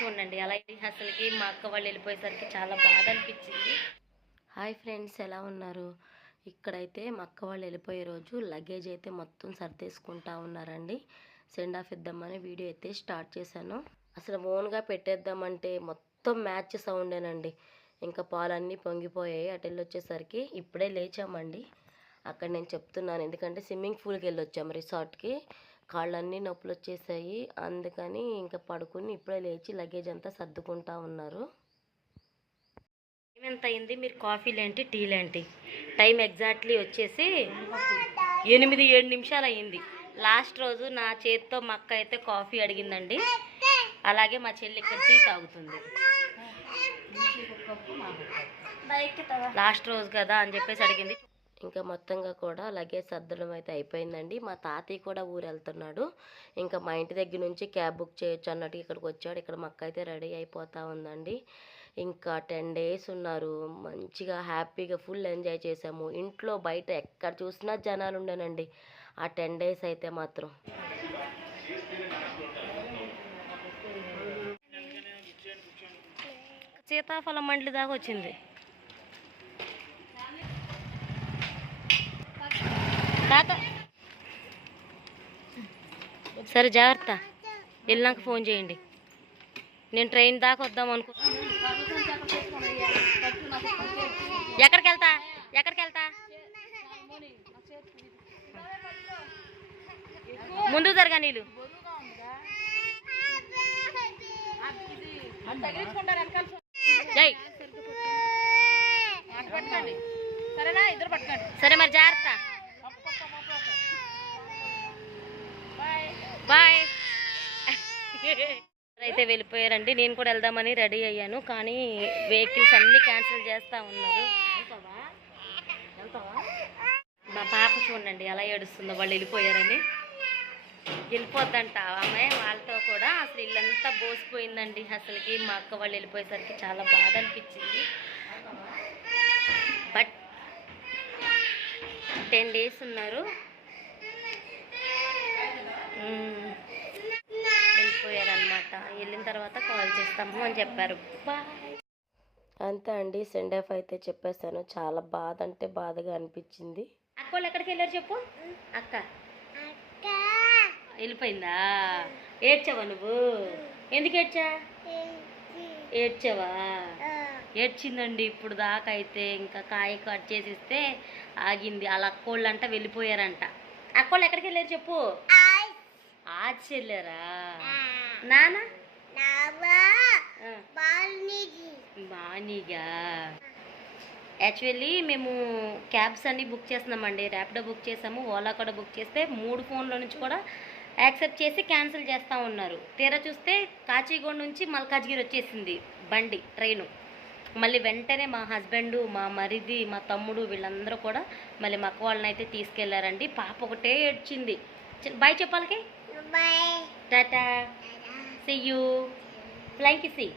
చూడండి అలా అసలుకి మా అక్క వాళ్ళు వెళ్ళిపోయేసరికి చాలా బాధ అనిపించింది. హాయ్ ఫ్రెండ్స్, ఎలా ఉన్నారు? ఇక్కడైతే మా అక్క వాళ్ళు వెళ్ళిపోయే రోజు లగేజ్ అయితే మొత్తం సర్దేసుకుంటా ఉన్నారండి. సెండ్ ఆఫ్ ఇద్దామని వీడియో అయితే స్టార్ట్ చేశాను. అసలు ఓన్గా పెట్టేద్దామంటే మొత్తం మ్యాచ్ సౌండేనండి. ఇంకా పాలన్నీ పొంగిపోయాయి. అటు వెళ్ళి వచ్చేసరికి ఇప్పుడే లేచామండి. అక్కడ నేను చెప్తున్నాను, ఎందుకంటే స్విమ్మింగ్ పూల్కి వెళ్ళి వచ్చాము రిసార్ట్కి. కాళ్ళన్నీ నొప్పులు వచ్చేసాయి, అందుకని ఇంకా పడుకుని ఇప్పుడే లేచి లగేజ్ అంతా సర్దుకుంటా ఉన్నారు. టైం ఎంత అయింది? మీరు కాఫీలు ఏంటి, టీలు ఏంటి? టైం ఎగ్జాక్ట్లీ వచ్చేసి 8-7 నిమిషాలు అయ్యింది. లాస్ట్ రోజు నా చేతితో మా అక్క అయితే కాఫీ అడిగిందండి. అలాగే మా చెల్లి ఇక్కడ టీ తాగుతుంది. లాస్ట్ రోజు కదా అని చెప్పేసి అడిగింది. ఇంకా మొత్తంగా కూడా లగేజ్ సర్దడం అయితే అయిపోయిందండి. మా తాతయ్య కూడా ఊరు వెళ్తున్నాడు. ఇంకా మా ఇంటి దగ్గర నుంచి క్యాబ్ బుక్ చేయొచ్చు అన్నట్టు ఇక్కడికి వచ్చాడు. ఇక్కడ మా అక్క అయితే రెడీ అయిపోతూ ఉందండి. ఇంకా 10 days ఉన్నారు. మంచిగా హ్యాపీగా ఫుల్ ఎంజాయ్ చేసాము. ఇంట్లో బయట ఎక్కడ చూసినా జనాలు ఉండేనండి ఆ 10 days అయితే మాత్రం. సీతాఫలం మండలి దాకా వచ్చింది. తాత సరే జాగ్రత్త, వెళ్ళినాక ఫోన్ చేయండి. నేను ట్రైన్ దాకా వద్దాం అనుకో. ఎక్కడికి వెళ్తా ముందు జరగా నీళ్ళు. సరే మరి జాగ్రత్త, బాయ్. అయితే వెళ్ళిపోయారండి. నేను కూడా వెళ్దామని రెడీ అయ్యాను, కానీ వెహికల్స్ అన్నీ క్యాన్సిల్ చేస్తూ ఉన్నారు. మా పాప చూడండి ఎలా ఏడుస్తుందో, వాళ్ళు వెళ్ళిపోయారని. వెళ్ళిపోద్దంట ఆమె వాళ్ళతో కూడా. అసలు ఇల్లంతా బోసిపోయిందండి. అసలుకి మా అక్క వాళ్ళు వెళ్ళిపోయేసరికి చాలా బాధ అనిపించింది. బట్ 10 days ఉన్నారు, వెళ్ళిపోయారనమాట. వెళ్ళిన తర్వాత కాల్ చేస్తాము అని చెప్పారు. బాయ్. అంతే అండి, సెండ్ ఆఫ్ అయితే చెప్పేశాను. చాలా బాధ అంటే బాధగా అనిపించింది. అక్క వాళ్ళు ఎక్కడికి వెళ్ళారు చెప్పు. అక్క వెళ్ళిపోయిందా? ఏడ్చావా నువ్వు? ఎందుకు ఏడ్చావా? ఏడ్చిందండి ఇప్పుడు దాకా. అయితే ఇంకా కాయ కట్ చేసి ఇస్తే ఆగింది. వాళ్ళ అక్కోళ్ళు అంట వెళ్ళిపోయారంట. అక్కోళ్ళు ఎక్కడికి వెళ్ళారు చెప్పు. ఆచి వెళ్ళారా? నానా బానీగా. యాక్చువల్లీ మేము క్యాబ్స్ అన్నీ బుక్ చేస్తున్నామండి. ర్యాపిడో బుక్ చేసాము, ఓలా కూడా బుక్ చేస్తే 3 ఫోన్ల నుంచి కూడా యాక్సెప్ట్ చేసి క్యాన్సిల్ చేస్తూ ఉన్నారు. తీరా చూస్తే కాచిగూడ నుంచి మల్కాజ్గిరి వచ్చేసింది బండి, ట్రైను. మళ్ళీ వెంటనే మా హస్బెండ్, మా మరిది, మా తమ్ముడు వీళ్ళందరూ కూడా మళ్ళీ మా అక్క వాళ్ళని అయితే తీసుకెళ్లారండి. పాప ఒకటే ఏడ్చింది. బాయ్ చెప్పాలకి. టాటా, సీ యూ, ఫ్లైంగ్ కిసి.